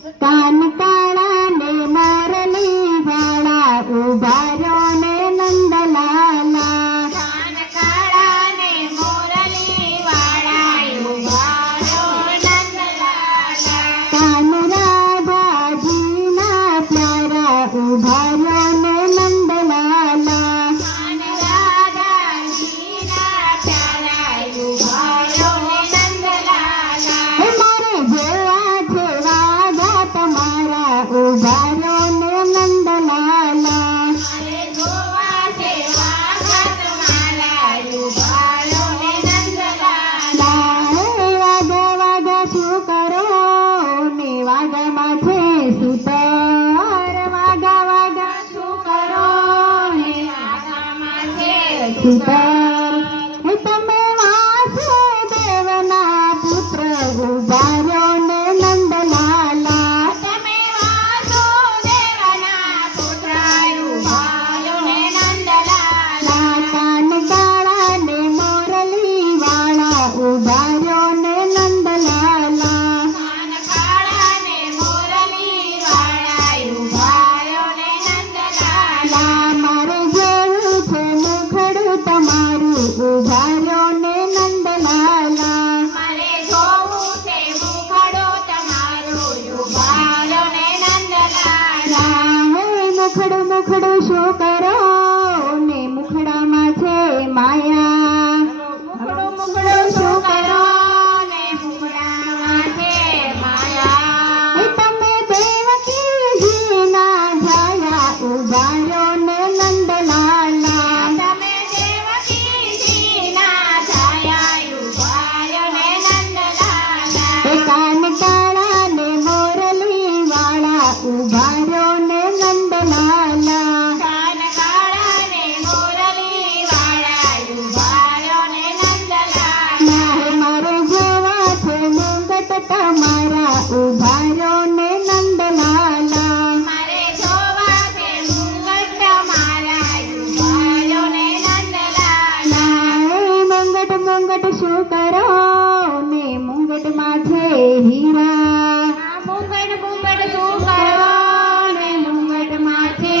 કાન કાળા ને મોરલી વાળા ઉભા રહ્યો ને નંદલાલા. કાન કાળા ને મોરલી વાળા ઉભા રહ્યો નંદલાલા. કાન રાધાજીના પ્યારા ઉભા રહ્યો ને નંદલાલા. કાન રાધાજીના પ્યારા ઉભા રહ્યો નંદલાલા. હે મારે જેવા જેવા ગા તમારા ઉભા રહ્યો ને નંદલાલા. મારે જોવા સેવા ઘાટ મારા ઉભા રહ્યો નંદલાલા. વાગા વાગા શું કરો ને વાગામાં છે સુતર. વાગા વાગા શું કરો ને આગામાં છે સુતર. હે તમે વાસુદેવના પુત્ર ઉભા રહ્યો ને નંદલાલા. તમે વાસુદેવના પુત્ર ઉભા રહ્યો નંદલાલા. કાન કાળા ને મોરલી વાળા ઉભા રહ્યો ને નંદલાલા. કાન કાળા ને મોરલી વાળા ઉભા રહ્યો નંદલાલા. મારે જેવું છે મુખડું તમારું ઉભા રહ્યો ને નંદલાલા. મારે જોવું છે મુખડો તમારો ઉભા રહ્યો નંદલાલા. મુખડું મુખડું શું કરો ને મુખડામાં છે માયા. મુખડું મુખડું શું કરો ને મુખડામાં છે માયા. તમે દેવકીજીના છાયા ઉભા રહ્યો ને નંદલાલા. તમે દેવકીજીના છાયા ઉભા રહ્યો નંદલાલા. કાન કાળા ને મોરલી વાળા ઉભા રહ્યો ને નંદલાલા. કાન કાળા ને મોરલી વાળા ઉભા રહ્યો નંદલાલા. મારે જેવા છે મુગટ તમારા ઉભા રહ્યો ને નંદલાલા. મારે જોવા છે મુંગટ મારા ઉભા રહ્યો નંદલાલા. મુંગટ મુંગટ શું કરો ને મુંગટમાં છે હીરા. મુંગટ મુંગટ શું કરો ને મુંગટમાં છે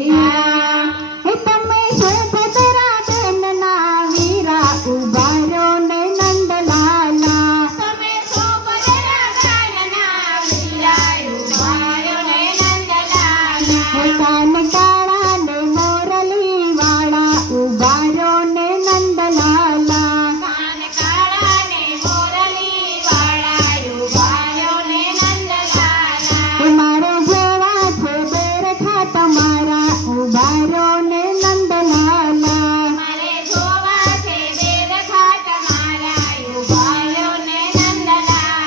હીરા. હે તમે સુભદ્રા બેનના વીરા ઉભા રહ્યો ને નંદલાલા. તમે સુભદ્રા ગાયના વીરા ઉભા રહ્યો નંદલાલા. કાન કાળા ને મોરલી વાળા ઉભા રહ્યો ને નંદલાલા. કાન કાળા ને મોરલી વાળા ઉભા રહ્યો નંદલાલા. મારે જેવા છે બેરખા તમારા ઉભા રહ્યો ને નંદલાલા. મારે જોવા છે બેરખા તમારા ઉભા રહ્યો નંદલાલા.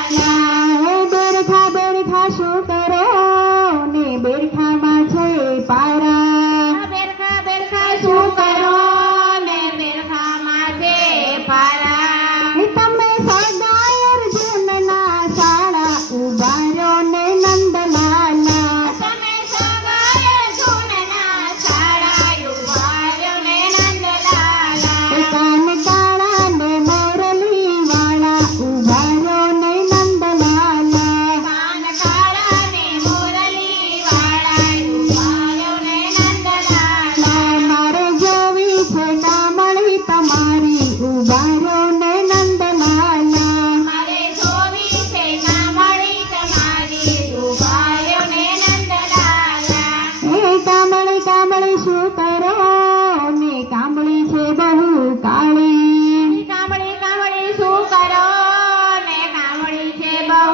બેરખા બેરખા શું કરો ને બેરખામાં છે પારા. બેરખા બેરખા શું કરો ને બેરખામાં છે પારા. તમે સગાઈ અર્જુનના શાળા ઉભા રહ્યો ને નંદલાલા. તમે સગાય જૂનના શાળા ઉભા રહ્યો નંદલાલા. કાન કાળા ને મોરલી વાળા ઉભા રહ્યો ને નંદલાલા. કાન કાળા ને મોરલી વાળા ઉભા રહ્યો નંદલાલા. મારે જોવી છે કામળી તમારી ઉભા રહ્યો ને નંદલાલા. મારે જોવી છે કામળી તમારી ઉભા રહ્યો નંદલાલા. એ કામળી કામળી શું કરો ને કામળી છે બહુ કાળી. કામળી કામળી શું કરો ને કામળી છે બહુ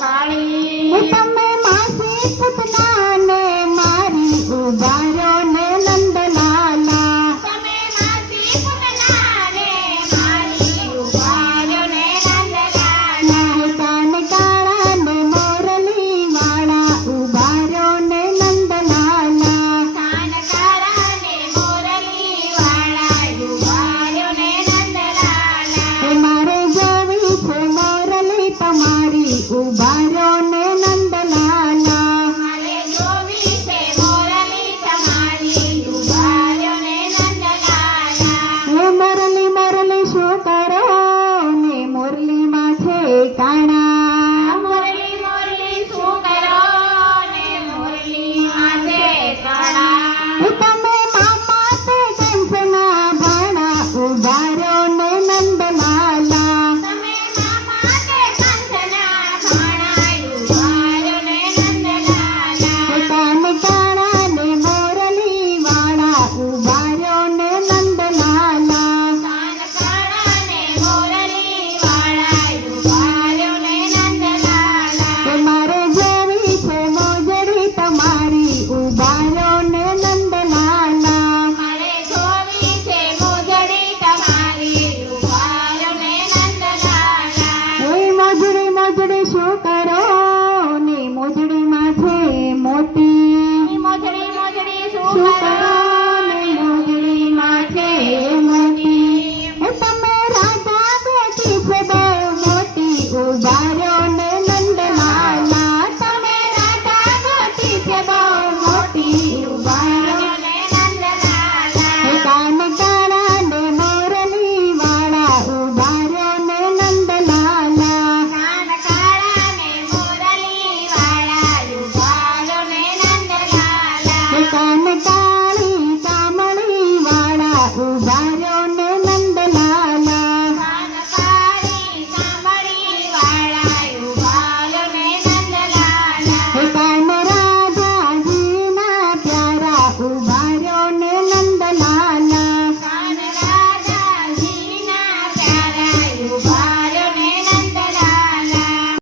કાળી. તમે માસી પૂતના ને મારી ઉભા રહ્યો ને નંદલાલા. તમે માસી પૂતના ને મારી ઉભા રહ્યો નંદલાલા. કાન કાળા ને મોરલી વાળા ઉભા રહ્યો ને નંદલાલા. કાન કાળા ને મોરલી વાળા ઉભા રહ્યો નંદલાલા. મારે જોવી છે મોરલી તમારી ઉભા રહ્યો ને નંદલાલા. મારે ઉભા રહ્યો